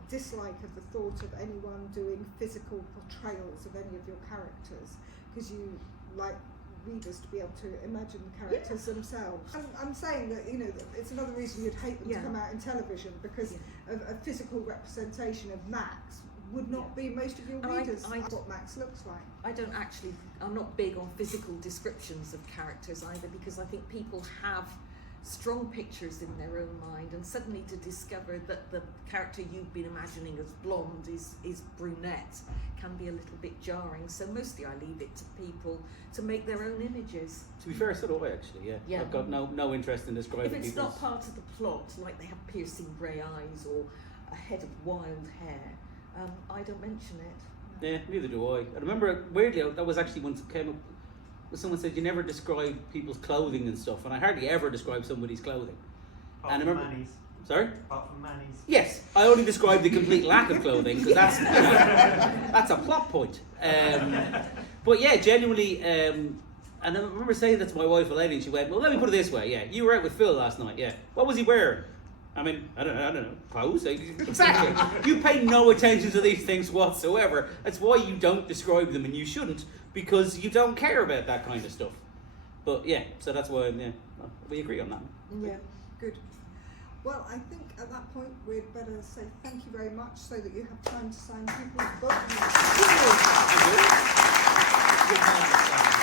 dislike of the thought of anyone doing physical portrayals of any of your characters, because you like readers to be able to imagine the characters themselves. I'm saying that, you know, it's another reason you'd hate them to come out in television, because a physical representation of Max would not be most of your readers what Max looks like. I'm not big on physical descriptions of characters either, because I think people have strong pictures in their own mind, and suddenly to discover that the character you've been imagining as blonde is brunette can be a little bit jarring. So mostly I leave it to people to make their own images. To be fair, so do I actually, yeah. I've got no interest in describing if it's people's... not part of the plot, like they have piercing grey eyes or a head of wild hair, I don't mention it. Yeah, neither do I. I remember, weirdly, that was actually once it came up, someone said you never describe people's clothing and stuff, and I hardly ever describe somebody's clothing. Apart from Manny's. Sorry? Apart from Manny's. Yes, I only describe the complete lack of clothing, because that's a plot point. But yeah, genuinely, and I remember saying that to my wife, a lady, and she went, well, let me put it this way, yeah, you were out with Phil last night, yeah. What was he wearing? I mean, I don't know, clothes? Exactly. You pay no attention to these things whatsoever. That's why you don't describe them, and you shouldn't, because you don't care about that kind of stuff. But yeah, so that's why, we agree on that. Yeah, good. Well, I think at that point we'd better say thank you very much so that you have time to sign people's books. Thank you.